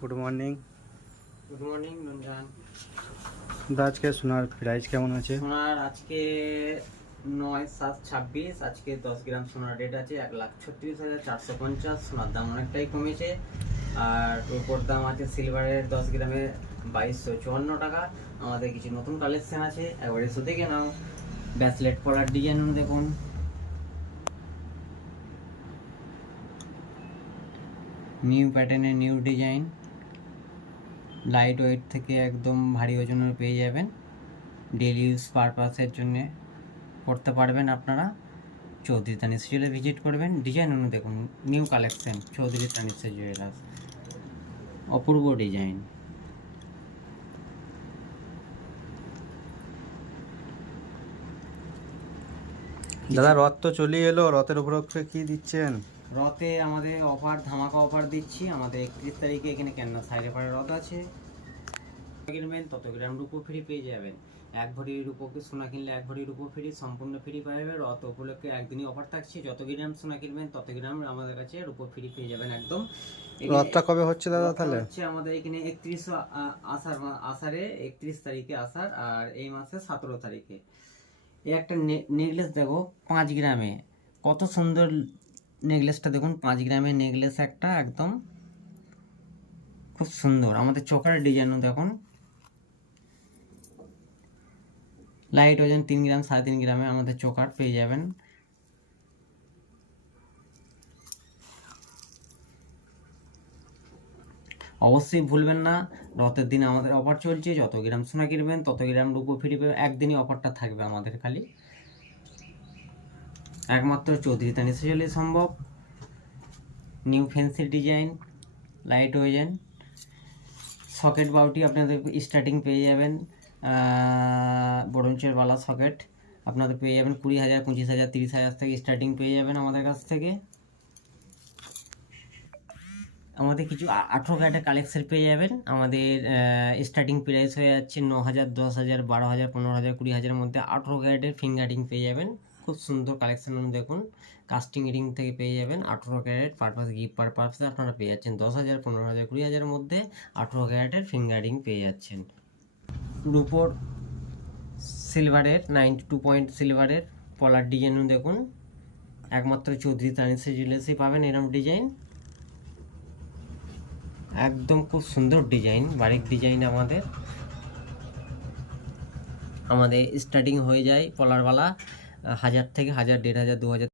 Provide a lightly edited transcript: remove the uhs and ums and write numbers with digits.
Good morning. Good morning Ranjan. আজকে সোনার price কেমন আছে? সোনার আজকে 9/7/26, আজকে 10 গ্রাম সোনার রেট আছে 1,36,450। সোনার দাম অনেকটাই কমেছে। আর রূপোর দাম আছে সিলভারের 10 গ্রামে 2254 টাকা। আমাদের কিছু নতুন কালেকশন আছে, একবারে এসে দেখে নাও। ব্যাসলেট পলার ডিজাইন দেখুন, নিউ প্যাটার্নের নিউ ডিজাইন, লাইট ওয়েট থেকে একদম ভারী ওজনের পেয়ে যাবেন। ডেলি ইউজ পারপাসের জন্য করতে পারবেন আপনারা। চৌধুরী তানিশ জুয়েলার্সে ভিজিট করবেন। ডিজাইন দেখুন, new collection Chowdhury Tanish jewellers, অপূর্ব ডিজাইন। দাদা রথ তো চলেই এলো, রথের উপলক্ষে কি দিচ্ছেন? রথে আমাদের অফার, ধামাকা অফার দিচ্ছি। আমাদের 31 তারিখে এখানে কেননা সাইডে পাড়ে রথ আছে। কিনবেন তত গ্রাম রূপো ফ্রি পেয়ে যাবেন। 1 ভরি রূপোকে সোনা কিনলে 1 ভরি রূপো ফ্রি, সম্পূর্ণ ফ্রি পাবে। রথ উপলক্ষে একদিনই অফার থাকছে, যত গ্রাম সোনা কিনবেন তত গ্রাম আমাদের কাছে রূপো ফ্রি পেয়ে যাবেন একদম। রথটা কবে হচ্ছে দাদা? তাহলে হচ্ছে আমাদের এখানে 31 আষাঢ়ে 31 তারিখে আষাঢ়, আর এই মাসে 17 তারিখে। এই একটা নেকলেস দেখো 5 গ্রামে, কত সুন্দর নেকলেসটা দেখুন। 5 গ্রামের নেকলেস একটা, একদম খুব সুন্দর। আমাদের চোকার ডিজাইনও দেখুন, লাইট ওজন 3 গ্রাম 3.5 গ্রামে আমাদের চোকার পেয়ে যাবেন। অবশ্যই ভুলবেন না, রথের দিন আমাদের অফার চলছে। যত গ্রাম সোনা কিনবেন তত গ্রাম রূপো ফ্রি পাবে। একদিনই অফারটা থাকবে আমাদের, খালি একমাত্র চৌধুরী তানিশ জুয়েলার্সে সম্ভব। নিউ ফ্যান্সি ডিজাইন, লাইট ওজন, সকেট বাউটি আপনাদের স্টার্টিং পেয়ে যাবেন। বড়ঞ্চের বালা সকেট আপনাদের পেয়ে যাবেন 20,000, 25,000, 30,000 থেকে স্টার্টিং পেয়ে যাবেন আমাদের কাছ থেকে। আমাদের কিছু 18 ক্যারেটের কালেকশন পেয়ে যাবেন। আমাদের স্টার্টিং প্রাইস হয়ে যাচ্ছে 9,000, 10,000, 12,000, 15,000, 20,000 মধ্যে 18 ক্যারেটের ফিঙ্গার রিং পেয়ে যাবেন। খুব সুন্দর কালেকশন দেখুন, কাস্টিং রিং থেকে পেয়ে যাবেন 18 ক্যারেট পারপাস, গিফট পারপাসে আপনারা পেয়ে যাচ্ছেন 10,000, 15,000, 20,000 মধ্যে 18 ক্যারেটের ফিঙ্গার রিং পেয়ে যাচ্ছেন। রূপোর সিলভারের 92 পয়েন্ট সিলভারের পলার ডিজাইন দেখুন, একমাত্র চৌধুরী তানিশ জুয়েলার্সে পাবেন এরকম ডিজাইন। একদম খুব সুন্দর ডিজাইন, বারিক ডিজাইন। আমাদের স্টার্টিং হয়ে যায় পলারওয়ালা 1,000 থেকে 1,000, 1,500, 2,000